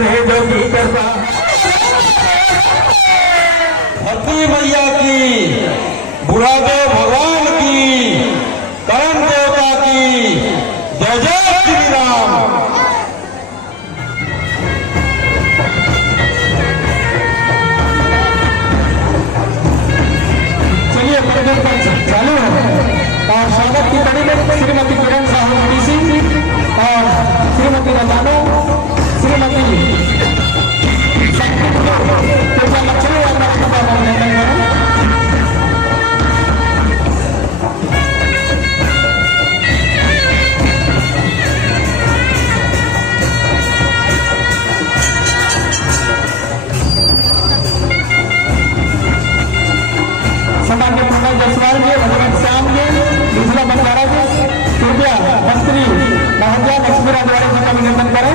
भरे जोगी कृपा। धरती मैया की, बुढ़ादेव भगवान की, करण देवता की जय जय श्री राम। चलिए चालू है और स्वागत की कड़ी में श्रीमती किरण साहू डीसी और श्रीमती रजानो, श्रीमती कृपा लक्ष्मी और सम्मान्य प्रमोद जायसवाल जी, भगवत श्याम जी, दूसरा बंजारा जी, कृपया मंत्री महोदया लक्ष्मी राजवाड़े जी का अभिनंदन करें।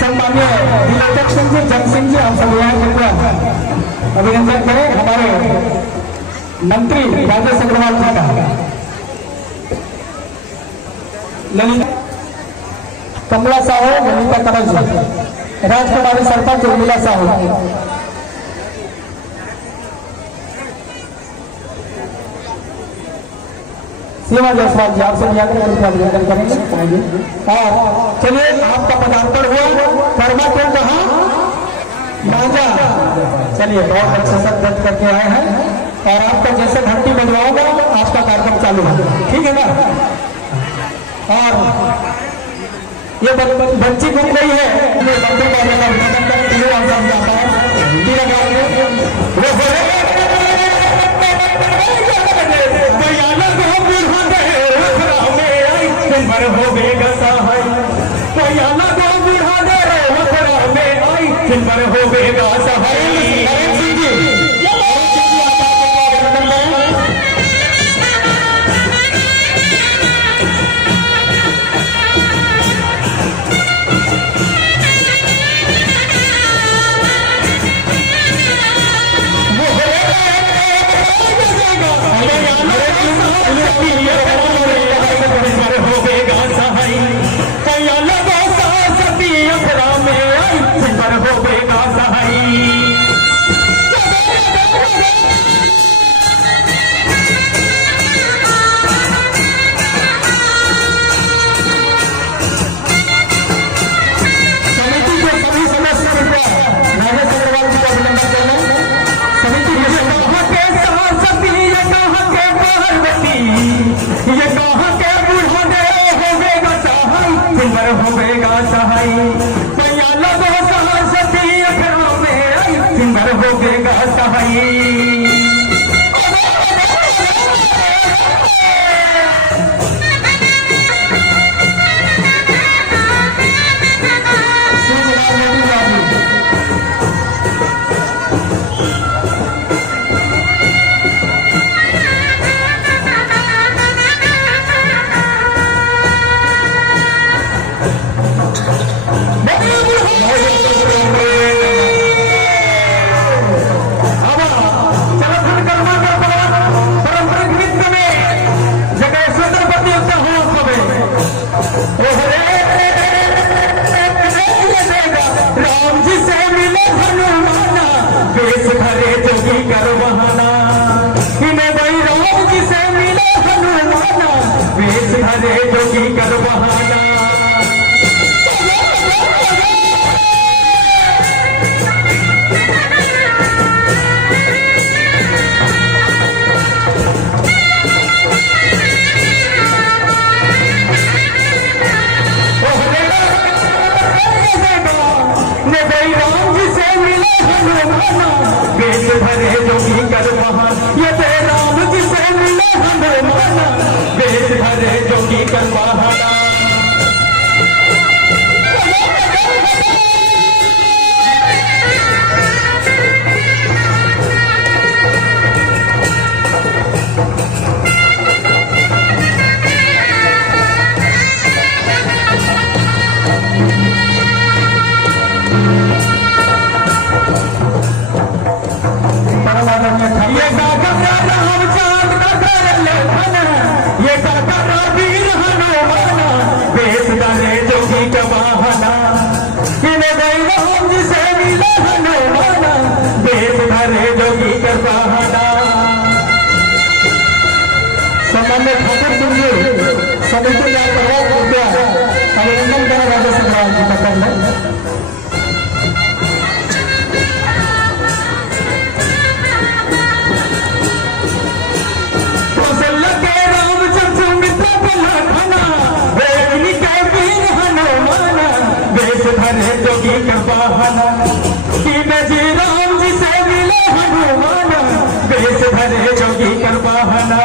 सम्मान्य विलोचक सिंह जी, जग सिंह जी, हम सब कृपया अभिनंदन करें हमारे मंत्री राजेश अग्रवाल जी का। ललिता कमला साहू, ललिता कमल जी, राजकुमारी सरपंच उर्मिला साहू, सीमा जायसवाल जी, आपसे अभिनंदन करेंगे। और चलिए आपका पदार्पण हुआ, कर्मा क्यों कहा राजा। चलिए बहुत अच्छे से व्यक्त करके आए हैं और आपका जैसे घंटी बजवाओगा आपका कार्यक्रम चालू है, ठीक है ना। और ये बच्ची घूम रही है, मंत्री महोदय का अभिनंदन करते हुए हम सब जाता है। ये समिति में करवा कृपया अभिनंदन करें राजा संग्राम जी का करना। भरे जोगी कृपाहना कि मैं जी राम जी से मिले हनुमान बेस भरे जोगी कृपाहना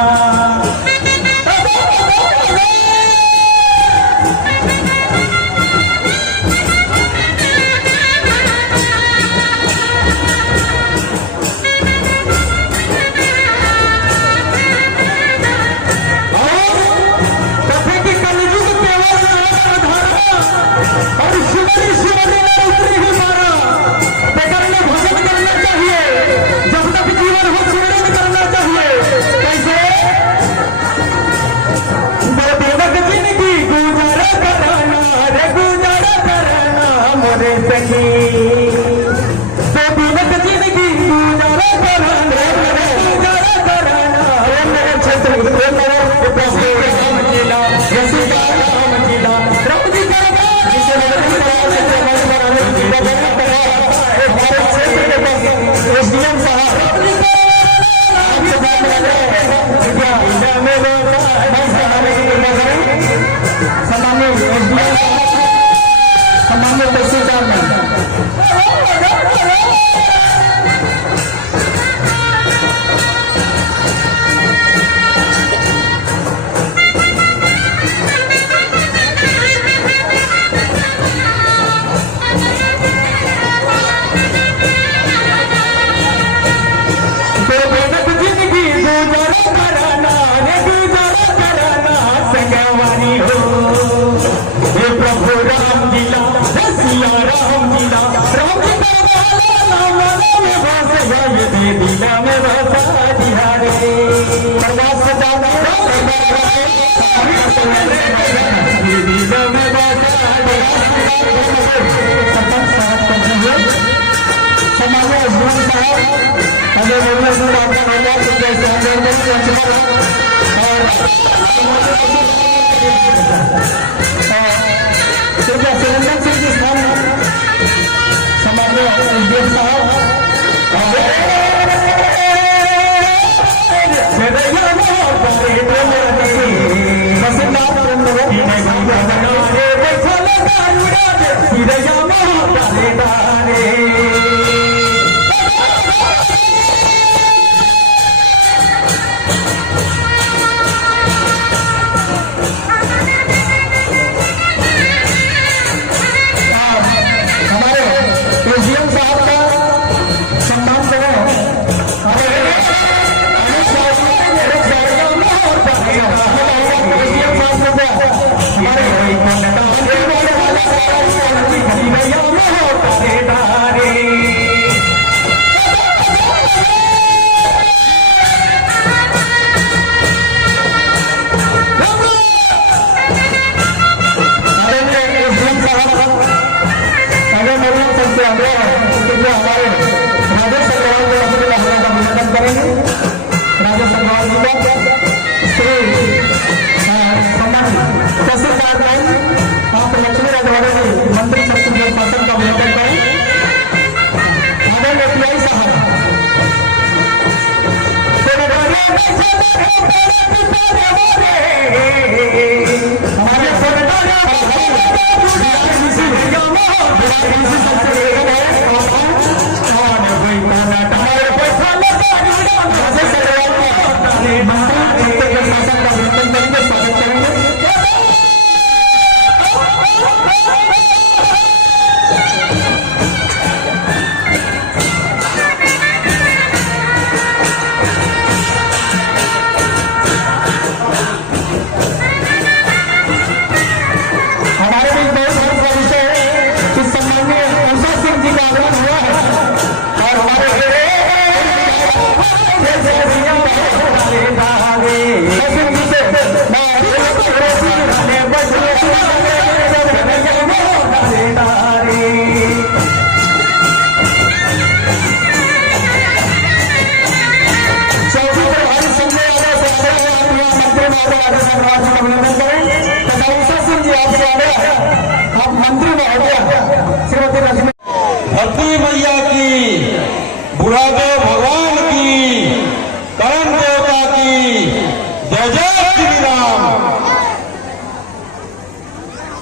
हमारे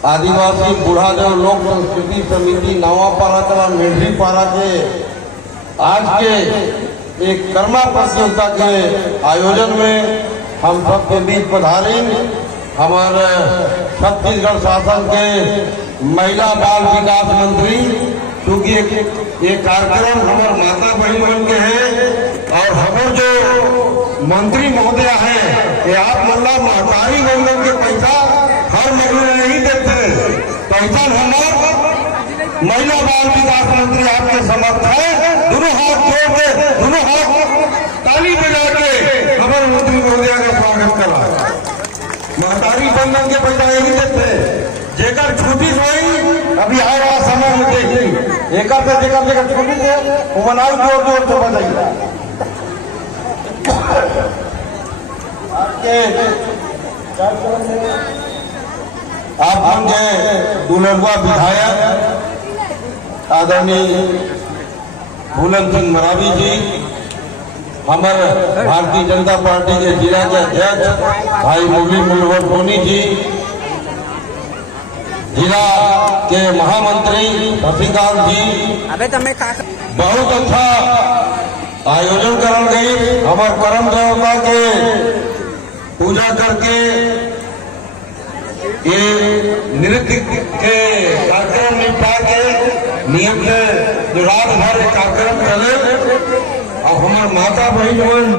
आदिवासी बुढ़ादेव लोक संस्कृति समिति नवापारा कला मेढरी पारा के आज के एक कर्मा प्रतियोगिता के आयोजन में हम सबके बीच पधारी हमारे छत्तीसगढ़ शासन के महिला बाल विकास मंत्री, क्योंकि ये कार्यक्रम हमारे माता बहन के हैं और हमारे जो मंत्री महोदय हैं ये आप मतलब महतारी मंगल के पैसा हर महीने नहीं देते, पैसा हमारे महिला बाल विकास मंत्री आपके समक्ष है। दोनों हाथ जोड़ के दोनों हाथ ताली बजा के हमारे मंत्री महोदय का स्वागत करा। महतारी बंधन के पैसा यही देते, जेकर छुट्टी सोई अभी आए वाला समय में देखी एक जेकर छुट्टी से वो मनाई जोर जोर से बजाई। आप होंगे दुलरुआ विधायक आदरणीय फूलन सिंह मरावी जी, हमारे भारतीय जनता पार्टी के जिला के अध्यक्ष भाई मुरली मनोहर सोनी जी, जिला के महामंत्री शशिकांत जी, बहुत अच्छा आयोजन करल गई। हमारे परम देवता के पूजा करके ये नृत्य के कार्यक्रम निपटा के नियम से जो रात भर कार्यक्रम चले। अब हमारे माता बहन